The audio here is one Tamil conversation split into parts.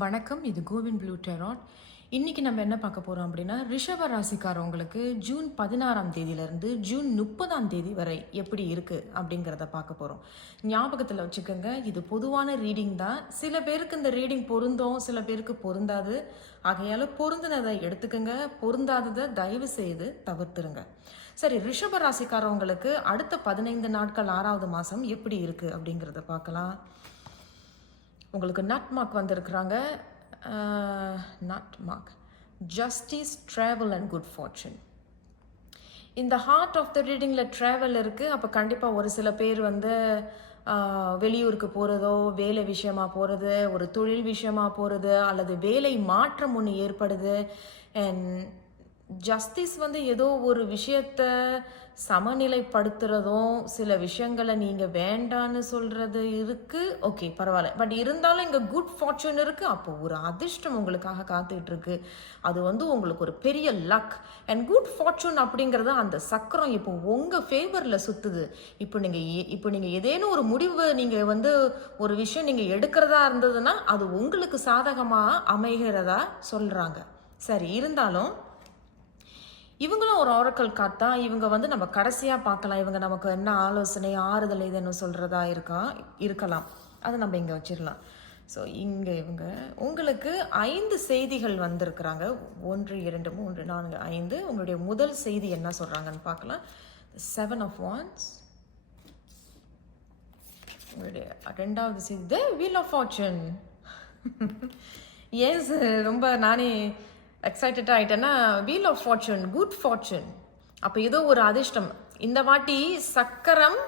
வணக்கம். இது கோவின் ப்ளூ டெராட். இன்னைக்கு நம்ம என்ன பார்க்க போறோம் அப்படின்னா, ரிஷப ராசிக்காரவங்களுக்கு ஜூன் 16ஆம் தேதியிலிருந்து ஜூன் 30ஆம் தேதி வரை எப்படி இருக்கு அப்படிங்கிறத பார்க்க போறோம். ஞாபகத்தில் வச்சுக்கோங்க, இது பொதுவான ரீடிங் தான். சில பேருக்கு இந்த ரீடிங் பொருந்தும், சில பேருக்கு பொருந்தாது. ஆகையால பொருந்தினதை எடுத்துக்கோங்க, பொருந்தாததை தயவு செய்து தவிர்த்துருங்க. சரி, ரிஷப ராசிக்காரவங்களுக்கு அடுத்த 15 நாட்கள் 6வது மாதம் எப்படி இருக்கு அப்படிங்கிறத பார்க்கலாம். உங்களுக்கு நட் மார்க் வந்திருக்கிறாங்க. Nut mark, justice, travel and good fortune. இந்த ஹார்ட் ஆஃப் த ரீடிங்கில் ட்ராவல் இருக்குது. அப்போ கண்டிப்பாக ஒரு சில பேர் வந்து வெளியூருக்கு போகிறதோ, வேலை விஷயமா போகிறது, ஒரு தொழில் விஷயமா போகிறது, அல்லது வேலை மாற்றம் ஒன்று ஏற்படுது. அண்ட் ஜஸ்டிஸ் வந்து ஏதோ ஒரு விஷயத்த சமநிலைப்படுத்துறதும், சில விஷயங்களை நீங்கள் வேண்டான்னு சொல்கிறது இருக்குது. ஓகே, பரவாயில்ல. பட் இருந்தாலும் இங்கே குட் ஃபார்ச்சூன் இருக்குது. அப்போ ஒரு அதிர்ஷ்டம் உங்களுக்காக காத்துக்கிட்டு இருக்கு. அது வந்து உங்களுக்கு ஒரு பெரிய லக். அண்ட் குட் ஃபார்ச்சூன் அப்படிங்கிறது அந்த சக்கரம் இப்போ உங்கள் ஃபேவரில் சுற்றுது. இப்போ நீங்கள் ஏதேனும் ஒரு முடிவு, நீங்கள் வந்து ஒரு விஷயம் நீங்கள் எடுக்கிறதா இருந்ததுன்னா அது உங்களுக்கு சாதகமாக அமைகிறதா சொல்கிறாங்க. சரி, இருந்தாலும் இவங்களும் ஒரு ஆரக்கல் கார்ட் தான். இவங்க வந்து நம்ம கடைசியாக பார்க்கலாம். இவங்க நமக்கு என்ன ஆலோசனை, ஆறுதல் இதுன்னு சொல்கிறதா இருக்கலாம். அதை நம்ம இங்கே வச்சிடலாம். ஸோ இங்கே இவங்க உங்களுக்கு 5 செய்திகள் வந்திருக்கிறாங்க. 1 2 3 4 5. உங்களுடைய முதல் செய்தி என்ன சொல்கிறாங்கன்னு பார்க்கலாம். 7 of Wands. உங்களுடைய ரெண்டாவது செய்தி The Wheel of Fortune. Yes, ரொம்ப நானே எக்ஸைட்டடாக ஆகிட்டேன்னா, wheel of fortune, good fortune. அப்போ ஏதோ ஒரு அதிர்ஷ்டம். இந்த வாட்டி சக்கரம்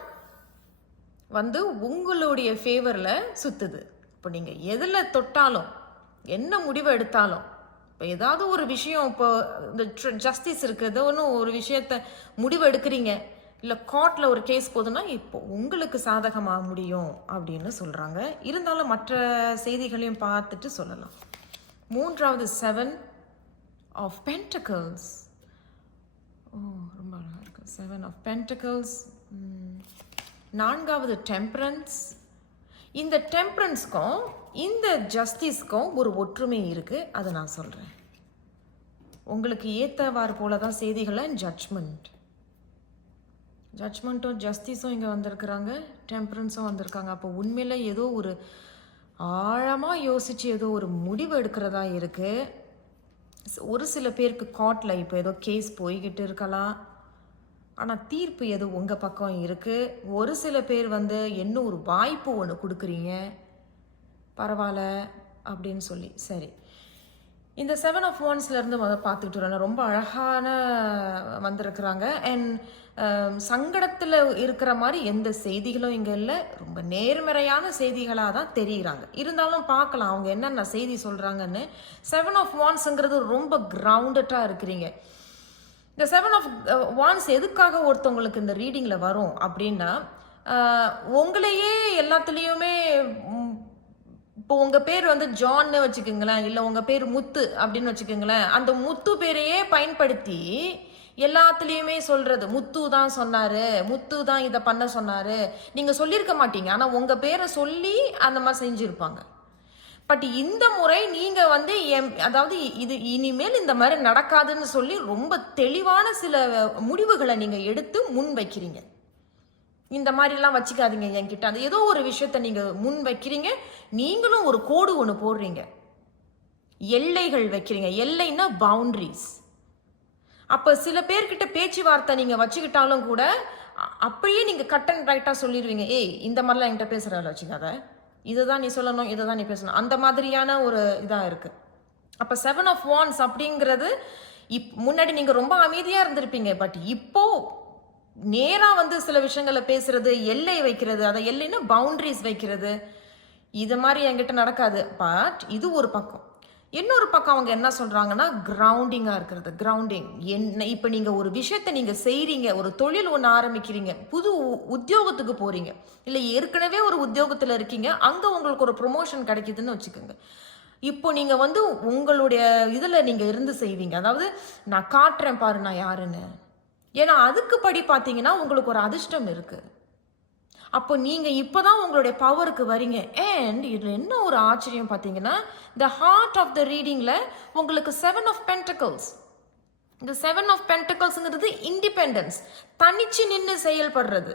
வந்து உங்களுடைய ஃபேவரில் சுற்றுது. இப்போ நீங்கள் எதில் தொட்டாலும், என்ன முடிவு எடுத்தாலும், இப்போ ஏதாவது ஒரு விஷயம், இப்போ இந்த ஜஸ்டிஸ் இருக்குது, ஏதோ ஒன்றும் ஒரு விஷயத்த முடிவு எடுக்கிறீங்க, இல்லை கோர்ட்டில் ஒரு கேஸ் போதுன்னா இப்போ உங்களுக்கு சாதகமாக முடியும் அப்படின்னு சொல்கிறாங்க. இருந்தாலும் மற்ற செய்திகளையும் பார்த்துட்டு சொல்லலாம். மூன்றாவது 7 of Pentacles. ரொம்ப அழகாக இருக்குது. 7 of Pentacles. நான்காவது Temperance. இந்த டெம்பரன்ஸ்க்கும் இந்த ஜஸ்டிஸ்க்கும் ஒரு ஒற்றுமை இருக்குது. அதை நான் சொல்கிறேன். உங்களுக்கு ஏற்றவாறு போல தான் செய்திகளை. ஜட்ஜ்மெண்ட்டும் ஜஸ்டிஸும் இங்கே வந்திருக்கிறாங்க, டெம்பரன்ஸும் வந்திருக்காங்க. அப்போ உண்மையில் ஏதோ ஒரு ஆழமாக யோசித்து ஏதோ ஒரு முடிவு எடுக்கிறதா இருக்குது. ஒரு சில பேருக்கு கோர்ட்டில் இப்போ ஏதோ கேஸ் போய்கிட்டு இருக்கலாம், ஆனால் தீர்ப்பு எது உங்கள் பக்கம் இருக்குது. ஒரு சில பேர் வந்து என்ன ஒரு வாய்ப்பு ஒன்று கொடுக்குறீங்க, பரவாயில்ல அப்படின்னு சொல்லி. சரி, இந்த 7 of Wandsலேருந்து பார்த்துக்கிட்டு வரேன். ரொம்ப அழகான வந்திருக்கிறாங்க. அண்ட் சங்கடத்தில் இருக்கிற மாதிரி எந்த செய்திகளும் இங்கே இல்லை. ரொம்ப நேர்மறையான செய்திகளாக தான் தெரிகிறாங்க. இருந்தாலும் பார்க்கலாம் அவங்க என்னென்ன செய்தி சொல்கிறாங்கன்னு. 7 of Wandsங்கிறது ரொம்ப கிரவுண்டடாக இருக்கிறீங்க. இந்த 7 of Wands எதுக்காக ஒருத்தவங்களுக்கு இந்த ரீடிங்கில் வரும் அப்படின்னா, உங்களையே எல்லாத்துலேயுமே, இப்போ உங்கள் பேர் வந்து ஜான்னு வச்சுக்கோங்களேன், இல்லை உங்கள் பேர் முத்து அப்படின்னு வச்சுக்கோங்களேன், அந்த முத்து பேரையே பயன்படுத்தி எல்லாத்துலேயுமே சொல்கிறது, முத்து தான் சொன்னார், முத்து தான் இதை பண்ண சொன்னார். நீங்கள் சொல்லியிருக்க மாட்டீங்க, ஆனால் உங்கள் பேரை சொல்லி அந்த மாதிரி செஞ்சுருப்பாங்க. பட் இந்த முறை நீங்கள் வந்து அதாவது இது இனிமேல் இந்த மாதிரி நடக்காதுன்னு சொல்லி ரொம்ப தெளிவான சில முடிவுகளை நீங்கள் எடுத்து முன் வைக்கிறீங்க. இந்த மாதிரிலாம் வச்சுக்காதீங்க என்கிட்ட. அது ஏதோ ஒரு விஷயத்த நீங்கள் முன் வைக்கிறீங்க. நீங்களும் ஒரு கோடு ஒன்று போடுறீங்க, எல்லைகள் வைக்கிறீங்க. எல்லைன்னா பவுண்டரிஸ். அப்போ சில பேர்கிட்ட பேச்சுவார்த்தை நீங்கள் வச்சுக்கிட்டாலும் கூட அப்படியே நீங்கள் கட் அண்ட் ரைட்டாக சொல்லிடுவீங்க, ஏய் இந்த மாதிரிலாம் என்கிட்ட பேசுகிறாள் வச்சுக்காத, இதுதான் நீ சொல்லணும், இதை தான் நீ பேசணும். அந்த மாதிரியான ஒரு இதாக இருக்குது. அப்போ 7 of Wands அப்படிங்கிறது முன்னாடி நீங்கள் ரொம்ப அமைதியாக இருந்திருப்பீங்க. பட் இப்போது நேராக வந்து சில விஷயங்களை பேசுறது, எல்லை வைக்கிறது, அதை எல்லைன்னா பவுண்டரிஸ் வைக்கிறது, இது மாதிரி என்கிட்ட நடக்காது. பட் இது ஒரு பக்கம். இன்னொரு பக்கம் அவங்க என்ன சொல்கிறாங்கன்னா, கிரவுண்டிங்காக இருக்கிறது. கிரவுண்டிங் என்ன, இப்போ நீங்கள் ஒரு விஷயத்தை நீங்கள் செய்கிறீங்க, ஒரு தொழில் ஒன்று ஆரம்பிக்கிறீங்க, புது உத்தியோகத்துக்கு போகிறீங்க, இல்லை ஏற்கனவே ஒரு உத்தியோகத்தில் இருக்கீங்க, அங்கே உங்களுக்கு ஒரு ப்ரொமோஷன் கிடைக்குதுன்னு வச்சுக்கோங்க. இப்போ நீங்கள் வந்து உங்களுடைய இதில் நீங்கள் இருந்து செய்வீங்க. அதாவது நான் காட்டுறேன் பாரு நான் யாருன்னு. ஏன்னா அதுக்கு படி பார்த்தீங்கன்னா உங்களுக்கு ஒரு அதிர்ஷ்டம் இருக்குது. அப்போ நீங்கள் இப்போ தான் உங்களுடைய பவருக்கு வரீங்க. அண்ட் இதில் என்ன ஒரு ஆச்சரியம் பார்த்தீங்கன்னா, த ஹார்ட் ஆஃப் த ரீடிங்கில் உங்களுக்கு 7 ஆஃப் பென்டக்கிள்ஸ். இந்த 7 ஆஃப் பென்டக்கிள்ஸுங்கிறது இண்டிபெண்டன்ஸ், தனிச்சு நின்று செயல்படுறது.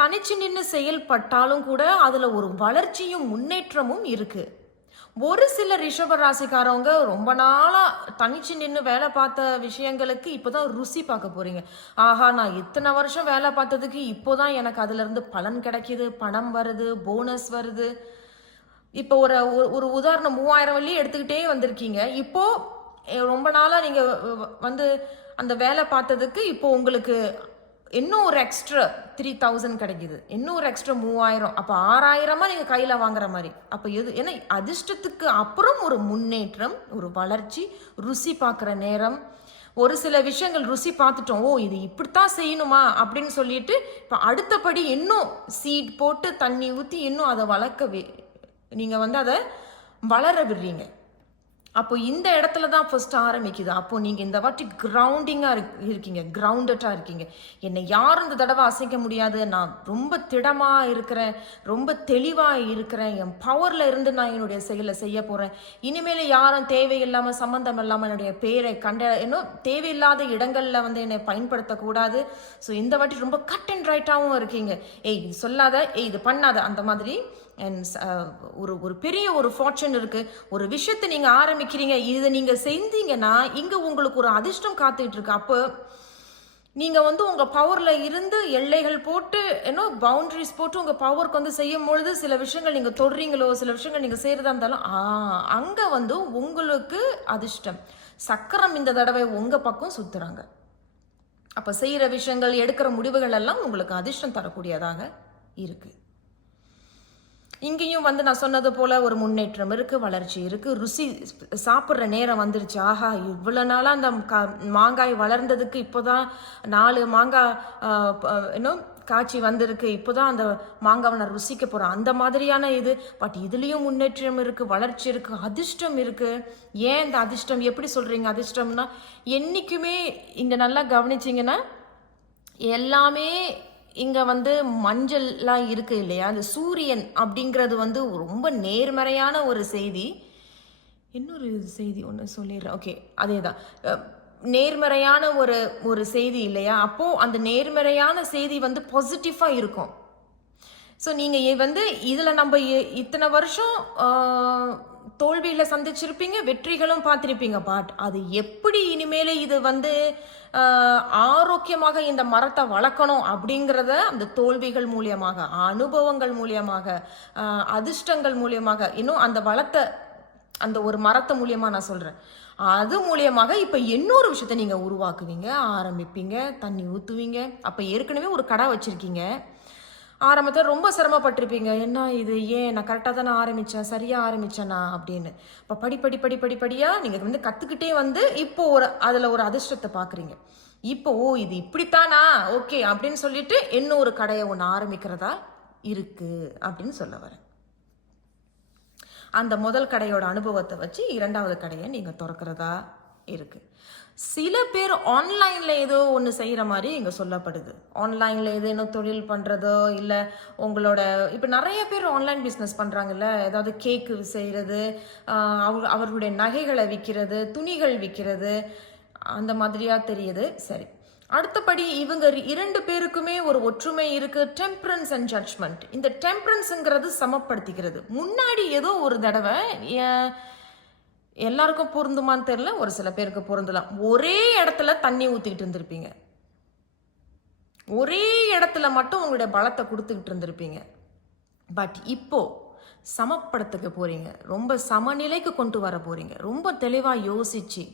தனிச்சு நின்று செயல்பட்டாலும் கூட அதில் ஒரு வளர்ச்சியும் முன்னேற்றமும் இருக்குது. ஒரு சில ரிஷப ராசிக்காரவங்க ரொம்ப நாளாக தனிச்சு நின்று வேலை பார்த்த விஷயங்களுக்கு இப்போ தான் ருசி பார்க்க போகிறீங்க. ஆஹா, நான் இத்தனை வருஷம் வேலை பார்த்ததுக்கு இப்போ தான் எனக்கு அதுலேருந்து பலன் கிடைக்கிது, பணம் வருது, போனஸ் வருது. இப்போ ஒரு உதாரணம் 3000 வள்ளி எடுத்துக்கிட்டே வந்திருக்கீங்க. இப்போது ரொம்ப நாளாக நீங்கள் வந்து அந்த வேலை பார்த்ததுக்கு இப்போ உங்களுக்கு இன்னும் ஒரு எக்ஸ்ட்ரா 3000 கிடைக்குது, இன்னும் ஒரு எக்ஸ்ட்ரா 3000. அப்போ 6000 நீங்கள் கையில் வாங்குற மாதிரி. அப்போ ஏன்னா அதிர்ஷ்டத்துக்கு அப்புறம் ஒரு முன்னேற்றம், ஒரு வளர்ச்சி, ருசி பார்க்குற நேரம். ஒரு சில விஷயங்கள் ருசி பார்த்துட்டோம், ஓ இது இப்படித்தான் செய்யணுமா அப்படின்னு சொல்லிட்டு இப்போ அடுத்தபடி இன்னும் சீட் போட்டு தண்ணி ஊற்றி இன்னும் அதை வளர்க்க நீங்கள் அதை வளர விடுறீங்க. அப்போ இந்த இடத்துல தான் ஃபர்ஸ்ட் ஆரம்பிக்குது. அப்போ நீங்கள் இந்த வாட்டி கிரவுண்டிங்காக இருக்கீங்க, கிரவுண்டடாக இருக்கீங்க. என்னை யாரும் இந்த தடவை அசைக்க முடியாது, நான் ரொம்ப திடமாக இருக்கிறேன், ரொம்ப தெளிவாக இருக்கிறேன், என் பவரில் இருந்து நான் என்னுடைய செயலை செய்ய போகிறேன். இனிமேல் யாரும் தேவையில்லாமல் சம்மந்தம் இல்லாமல் என்னுடைய பேரை இன்னும் தேவையில்லாத இடங்களில் என்னை பயன்படுத்தக்கூடாது. ஸோ இந்த வாட்டி ரொம்ப கட் அண்ட் ரைட்டாகவும் இருக்கீங்க. ஏய் இது சொல்லாத, ஏய் இது பண்ணாத, அந்த மாதிரி. அண்ட் ஒரு பெரிய ஒரு ஃபார்ச்சூன் இருக்குது. ஒரு விஷயத்தை நீங்கள் ஆரம்பிக்கிறீங்க, இதை நீங்கள் செஞ்சீங்கன்னா இங்கே உங்களுக்கு ஒரு அதிர்ஷ்டம் காத்துக்கிட்டு இருக்கு. அப்போ நீங்கள் உங்கள் பவரில் இருந்து எல்லைகள் போட்டு பவுண்டரிஸ் போட்டு உங்கள் பவருக்கு செய்யும் பொழுது சில விஷயங்கள் நீங்கள் தொடுறீங்களோ, சில விஷயங்கள் நீங்கள் செய்கிறதா இருந்தாலும் அங்கே உங்களுக்கு அதிர்ஷ்டம் சக்கரம் இந்த தடவை உங்கள் பக்கம் சுற்றுறாங்க. அப்போ செய்கிற விஷயங்கள், எடுக்கிற முடிவுகள் எல்லாம் உங்களுக்கு அதிர்ஷ்டம் தரக்கூடியதாக இருக்குது. இங்கேயும் நான் சொன்னது போல் ஒரு முன்னேற்றம் இருக்குது, வளர்ச்சி இருக்குது, ருசி சாப்பிட்ற நேரம் வந்துருச்சு. ஆஹா, இவ்வளோ நாளாக அந்த மாங்காய் வளர்ந்ததுக்கு இப்போ தான் 4 மாங்காய் காய்ச்சி வந்திருக்கு, இப்போ தான் அந்த மாங்காவை நான் ருசிக்க போகிறேன், அந்த மாதிரியான இது. பட் இதுலேயும் முன்னேற்றம் இருக்குது, வளர்ச்சி இருக்குது, அதிர்ஷ்டம் இருக்குது. ஏன் இந்த அதிர்ஷ்டம் எப்படி சொல்கிறீங்க அதிர்ஷ்டம்னா? என்றைக்குமே இங்கே நல்லா கவனிச்சிங்கன்னா எல்லாமே இங்கே மஞ்சள்லாம் இருக்குது இல்லையா, அந்த சூரியன் அப்படிங்கிறது ரொம்ப நேர்மறையான ஒரு செய்தி. இன்னொரு செய்தி ஒன்று சொல்லிடுறேன், ஓகே அதே தான், நேர்மறையான ஒரு செய்தி இல்லையா. அப்போது அந்த நேர்மறையான செய்தி பாசிட்டிவாக இருக்கும். ஸோ நீங்கள் இதில் நம்ம இத்தனை வருஷம் தோல்வியில் சந்திச்சிருப்பீங்க, வெற்றிகளும் பார்த்துருப்பீங்க. பட் அது எப்படி இனிமேல் இது ஆரோக்கியமாக இந்த மரத்தை வளர்க்கணும் அப்படிங்கிறத அந்த தோல்விகள் மூலியமாக, அனுபவங்கள் மூலியமாக, அதிர்ஷ்டங்கள் மூலியமாக, இன்னும் அந்த வளர்த்த அந்த ஒரு மரத்தை மூலியமாக நான் சொல்கிறேன், அது மூலியமாக இப்போ இன்னொரு விஷயத்தை நீங்கள் உருவாக்குவீங்க, ஆரம்பிப்பீங்க, தண்ணி ஊற்றுவீங்க. அப்போ ஏற்கனவே ஒரு கடை வச்சுருக்கீங்க, ஆரம்பத்தில் ரொம்ப சிரமப்பட்டிருப்பீங்க, என்ன இது, ஏன் நான் கரெக்டாக தானே ஆரம்பித்தேன், சரியாக ஆரம்பித்தேனா அப்படின்னு. இப்போ படிப்படியாக நீங்கள் கற்றுக்கிட்டே இப்போ அதில் ஒரு அதிர்ஷ்டத்தை பார்க்குறீங்க. இப்போ இது இப்படித்தானா, ஓகே அப்படின்னு சொல்லிட்டு இன்னும் ஒரு கடையை ஒன்று ஆரம்பிக்கிறதா இருக்குது அப்படின்னு சொல்ல வரேன். அந்த முதல் கடையோட அனுபவத்தை வச்சு 2வது கடையை நீங்கள் திறக்கிறதா இருக்குது. சில பேர் ஆன்லைனில் ஏதோ ஒன்று செய்கிற மாதிரி இங்கே சொல்லப்படுது. ஆன்லைனில் ஏதேனோ தொழில் பண்ணுறதோ, இல்லை உங்களோட இப்போ நிறைய பேர் ஆன்லைன் பிஸ்னஸ் பண்ணுறாங்கல்ல, ஏதாவது கேக்கு செய்கிறது, அவர்களுடைய நகைகளை விற்கிறது, துணிகள் விற்கிறது, அந்த மாதிரியாக தெரியுது. சரி, அடுத்தபடி இவங்க 2 பேருக்குமே ஒரு ஒற்றுமை இருக்குது, டெம்பரன்ஸ் அண்ட் ஜட்ஜ்மெண்ட். இந்த டெம்பரன்ஸுங்கிறது சமப்படுத்திக்கிறது. முன்னாடி ஏதோ ஒரு தடவை எல்லாருக்கும் பொருந்துமான்னு தெரியல, ஒரு சில பேருக்கு பொருந்தலாம், ஒரே இடத்துல தண்ணி ஊற்றிக்கிட்டு இருந்திருப்பீங்க, ஒரே இடத்துல மட்டும் உங்களுடைய பலத்தை கொடுத்துக்கிட்டு இருந்திருப்பீங்க. பட் இப்போ சமப்படுத்துக்க போறீங்க, ரொம்ப சமநிலைக்கு கொண்டு வர போறீங்க. ரொம்ப தெளிவாக யோசிச்சு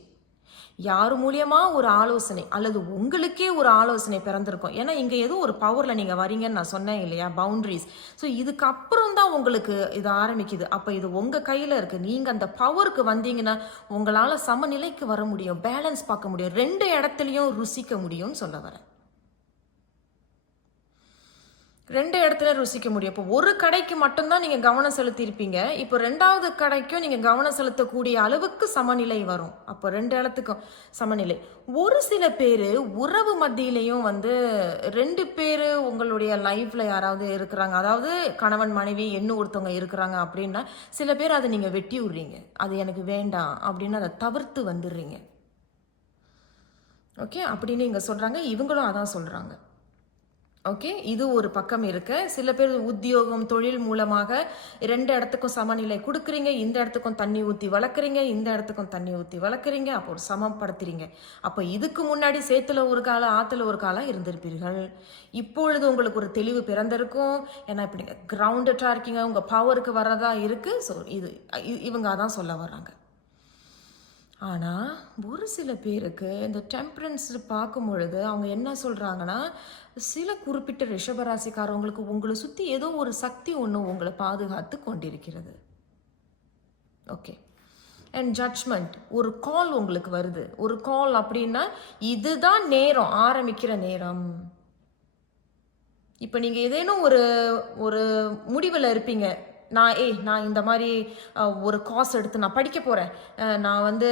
யார் மூலியமா ஒரு ஆலோசனை அல்லது உங்களுக்கே ஒரு ஆலோசனை பிறந்திருக்கும். ஏன்னா இங்கே ஏதோ ஒரு பவரில் நீங்கள் வரீங்கன்னு நான் சொன்னேன் இல்லையா, பவுண்டரிஸ். ஸோ இதுக்கப்புறம் தான் உங்களுக்கு இது ஆரம்பிக்குது. அப்போ இது உங்கள் கையில் இருக்குது. நீங்கள் அந்த பவருக்கு வந்தீங்கன்னா உங்களால் சமநிலைக்கு வர முடியும், பேலன்ஸ் பார்க்க முடியும், 2 இடத்துலையும் ருசிக்க முடியும்னு சொல்ல வரேன். 2 இடத்துல ருசிக்க முடியும். இப்போ ஒரு கடைக்கு மட்டும்தான் நீங்க கவனம் செலுத்தியிருப்பீங்க. இப்போ 2வது கடைக்கும் நீங்க கவனம் செலுத்தக்கூடிய அளவுக்கு சமநிலை வரும். அப்போ 2 இடத்துக்கும் சமநிலை. ஒரு சில பேரு உறவு மத்தியிலையும் வந்து 2 பேரு உங்களுடைய லைஃப்ல யாராவது இருக்கிறாங்க. அதாவது கணவன், மனைவி இன்னும் ஒருத்தவங்க இருக்கிறாங்க அப்படின்னா, சில பேர் அதை நீங்க வெட்டி விடுறீங்க. அது எனக்கு வேண்டாம் அப்படின்னு அதை தவிர்த்து வந்துடுறீங்க. ஓகே, அப்படின்னு இங்க சொல்றாங்க. இவங்களும் அதான் சொல்றாங்க. ஓகே, இது ஒரு பக்கம் இருக்கு. சில பேர் உத்தியோகம், தொழில் மூலமாக 2 இடத்துக்கும் சமநிலை கொடுக்குறீங்க. இந்த இடத்துக்கும் தண்ணி ஊற்றி வளர்க்குறீங்க, இந்த இடத்துக்கும் தண்ணி ஊற்றி வளர்க்குறீங்க. அப்போ ஒரு சமப்படுத்துறீங்க. அப்போ இதுக்கு முன்னாடி சேத்துல ஒரு காலம், ஆற்றுல ஒரு காலம் இருந்திருப்பீர்கள். இப்பொழுது உங்களுக்கு ஒரு தெளிவு பிறந்திருக்கும். ஏன்னா இப்போ நீங்கள் கிரவுண்டடாக இருக்கீங்க, உங்கள் பவருக்கு வர்றதா இருக்குது. ஸோ இவங்க அதான் சொல்ல வர்றாங்க. ஆனால் ஒரு சில பேருக்கு இந்த டெம்பரன்ஸ் பார்க்கும் பொழுது அவங்க என்ன சொல்கிறாங்கன்னா, சில குறிப்பிட்ட ரிஷபராசிக்காரவங்களுக்கு உங்களை சுற்றி ஏதோ ஒரு சக்தி ஒன்று உங்களை பாதுகாத்து கொண்டிருக்கிறது. ஓகே, அண்ட் ஜட்ஜ்மெண்ட், ஒரு கால் உங்களுக்கு வருது. ஒரு கால் அப்படின்னா இதுதான் நேரம், ஆரம்பிக்கிற நேரம். இப்போ நீங்கள் ஏதேனும் ஒரு ஒரு முடிவில் இருப்பீங்க. நான் இந்த மாதிரி ஒரு காஸ் எடுத்து நான் படிக்க போகிறேன். நான் வந்து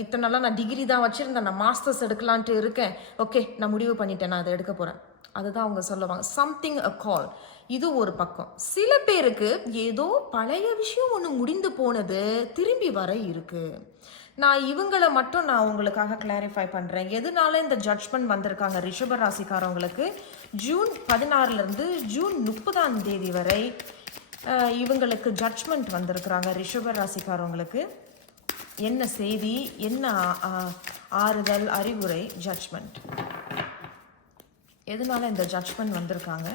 இத்தனை நாளாக நான் டிகிரி தான் வச்சுருந்தேன், நான் மாஸ்டர்ஸ் எடுக்கலான்ட்டு இருக்கேன். ஓகே, நான் முடிவு பண்ணிட்டேன், நான் அதை எடுக்க போகிறேன். அதுதான் அவங்க சொல்லுவாங்க, சம்திங் அ கால். இது ஒரு பக்கம். சில பேருக்கு ஏதோ பழைய விஷயம் ஒன்று முடிந்து போனது திரும்பி வர இருக்கு. நான் இவங்களை மட்டும் நான் உங்களுக்காக கிளாரிஃபை பண்ணுறேன். எதனால இந்த ஜட்ஜ்மெண்ட் வந்திருக்காங்க ரிஷப ராசிக்காரவங்களுக்கு ஜூன் 16 ஜூன் 30 வரை இவங்களுக்கு ஜட்ஜ்மெண்ட் வந்திருக்கிறாங்க. ரிஷப ராசிக்காரவங்களுக்கு என்ன செய்தி, என்ன ஆறுதல், அறிவுரை, ஜட்ஜ்மெண்ட், எதனால இந்த ஜட்ஜ்மெண்ட் வந்திருக்காங்க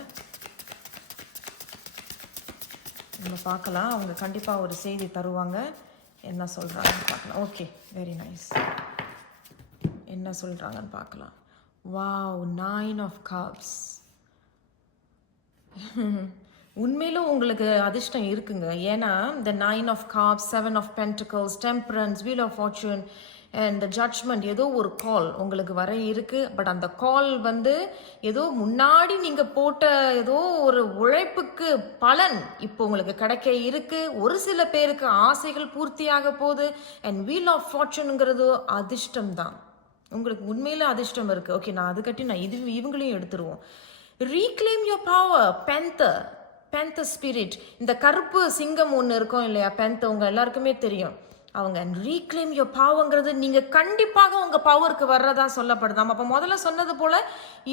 நம்ம பார்க்கலாம். அவங்க கண்டிப்பாக ஒரு செய்தி தருவாங்க. என்ன சொல்கிறாங்கன்னு பார்க்கலாம். Okay, very nice. என்ன சொல்கிறாங்கன்னு பார்க்கலாம். Wow, 9 of cups. உண்மையிலும் உங்களுக்கு அதிர்ஷ்டம் இருக்குங்க. ஏன்னா இந்த 9 of cups, 7 of pentacles, temperance, wheel of fortune and judgment, ஏதோ ஒரு கால் உங்களுக்கு வர இருக்கு. பட் அந்த கால் வந்து ஏதோ முன்னாடி நீங்க போட்ட ஏதோ ஒரு உழைப்புக்கு பலன் இப்போ உங்களுக்கு கிடைக்க இருக்கு. ஒரு சில பேருக்கு ஆசைகள் பூர்த்தியாக போகுது. அண்ட் வீல் ஆஃப் ஃபார்ச்சூனுங்கிறது அதிர்ஷ்டம் தான். உங்களுக்கு உண்மையில அதிர்ஷ்டம் இருக்கு. ஓகே, நான் அது கட்டி நான் இவங்களையும் எடுத்துருவோம். Reclaim your power, panther spirit. இந்த கருப்பு சிங்கம் ஒன்று இருக்கும் இல்லையா, பேந்தர், உங்க எல்லாருக்குமே தெரியும். அவங்க ரீக்ளைம் யோர் பவர்ங்கிறது நீங்க கண்டிப்பாக உங்க பவருக்கு வர்றதா சொல்லப்படுதாம். அப்ப முதல்ல சொன்னது போல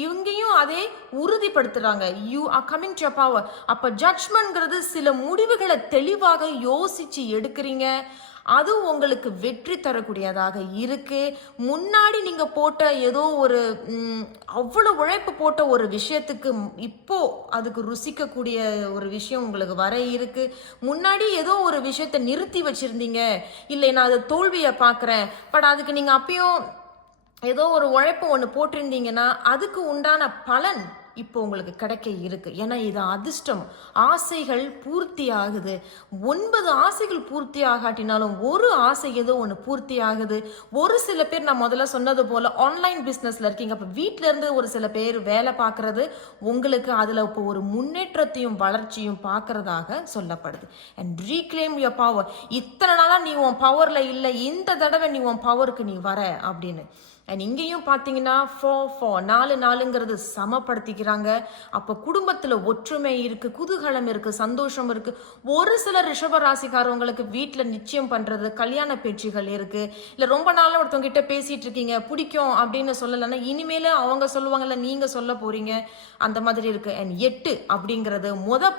இவங்கேயும் அதே உறுதிப்படுத்துறாங்க, you are coming to your power. அப்ப ஜட்ஜ்மெண்ட்ங்கிறது சில முடிவுகளை தெளிவாக யோசிச்சு எடுக்கிறீங்க. அது உங்களுக்கு வெற்றி தரக்கூடியதாக இருக்கு. முன்னாடி நீங்க போட்ட ஏதோ ஒரு அவ்வளவு உழைப்பு போட்ட ஒரு விஷயத்துக்கு இப்போ அதுக்கு ருசிக்கக்கூடிய ஒரு விஷயம் உங்களுக்கு வர இருக்கு. முன்னாடி ஏதோ ஒரு விஷயத்தை நிறுத்தி வச்சிருந்தீங்க, இல்லை நான் அதை தோல்வியை பார்க்குறேன், பட் அதுக்கு நீங்க அப்பயும் ஏதோ ஒரு உழைப்பு ஒன்று போட்டிருந்தீங்கன்னா அதுக்கு உண்டான பலன் இப்போ உங்களுக்கு கிடைக்க இருக்கு. ஏன்னா இது அதிர்ஷ்டம். ஆசைகள் பூர்த்தி ஆகுது. 9 ஆசைகள் பூர்த்தி ஆகாட்டினாலும் ஒரு ஆசை ஏதோ ஒன்று பூர்த்தி ஆகுது. ஒரு சில பேர் நான் முதல்ல சொன்னது போல ஆன்லைன் பிஸ்னஸ்ல இருக்கீங்க. அப்போ வீட்டில இருந்து ஒரு சில பேர் வேலை பார்க்கறது உங்களுக்கு அதுல இப்போ ஒரு முன்னேற்றத்தையும் வளர்ச்சியும் பார்க்கறதாக சொல்லப்படுது. And reclaim your power. இத்தனை நாளா நீ உன் பவர்ல இல்லை, இந்த தடவை நீ உன் பவருக்கு நீ வர அப்படின்னு. அண்ட் இங்கேயும் பார்த்தீங்கன்னா 4 சமப்படுத்திக்கிறாங்க. அப்போ குடும்பத்தில் ஒற்றுமை இருக்கு, குதூகலம் இருக்கு, சந்தோஷம் இருக்கு. ஒரு சில ரிஷப ராசிக்காரவங்களுக்கு வீட்டில் நிச்சயம் பண்றது, கல்யாண பேச்சுகள் இருக்கு. இல்லை ரொம்ப நாள் ஒருத்தவங்க கிட்ட பேசிட்டு இருக்கீங்க, பிடிக்கும் அப்படின்னு சொல்லலைன்னா இனிமேல அவங்க சொல்லுவாங்கல்ல, நீங்க சொல்ல போறீங்க, அந்த மாதிரி இருக்கு. அண்ட் 8 அப்படிங்கிறது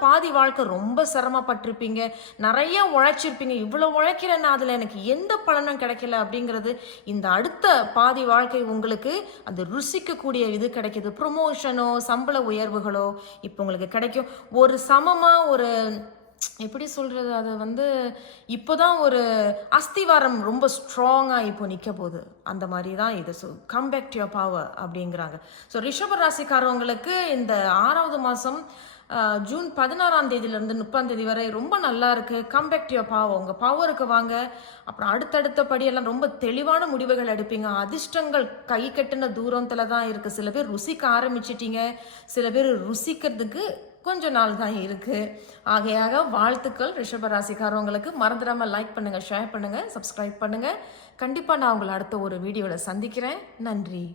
பாதி வாழ்க்கை ரொம்ப சிரமப்பட்டிருப்பீங்க, நிறைய உழைச்சிருப்பீங்க. இவ்வளோ உழைக்கிறேன்னா அதில் எனக்கு எந்த பலனும் கிடைக்கல அப்படிங்கிறது இந்த அடுத்த பாதி வாழ்க்கை உங்களுக்கு அந்த ருசிக்கக்கூடிய இது கிடைக்குது. ப்ரொமோஷனோ சம்பள உயர்வுகளோ இப்போ உங்களுக்கு கிடைக்கும். ஒரு சமமா ஒரு எப்படி சொல்றது, அது வந்து இப்போதான் ஒரு அஸ்திவாரம் ரொம்ப ஸ்ட்ராங்கா இப்போ நிக்க போகுது. அந்த மாதிரி தான் இது. So come back to your power அப்படிங்கிறாங்க. ஸோ ரிஷப ராசிக்காரவங்களுக்கு இந்த 6வது மாதம் ஜூன் 16 30 வரை ரொம்ப நல்லா இருக்கு. Come back to your power. உங்க பவருக்கு வாங்க. அப்புறம் அடுத்தடுத்த படியெல்லாம் ரொம்ப தெளிவான முடிவுகள் எடுப்பீங்க. அதிர்ஷ்டங்கள் கை கட்டின தூரத்துல தான் இருக்கு. சில பேர் ருசிக்க ஆரம்பிச்சிட்டீங்க, சில பேர் ருசிக்கிறதுக்கு கொஞ்ச நாள் தான் இருக்குது. ஆகையாக வாழ்த்துக்கள் ரிஷபராசிக்காரவங்களுக்கு. மறந்துடாமல் லைக் பண்ணுங்கள், ஷேர் பண்ணுங்கள், சப்ஸ்கிரைப் பண்ணுங்கள். கண்டிப்பாக நான் உங்களை அடுத்த ஒரு வீடியோவில் சந்திக்கிறேன். நன்றி.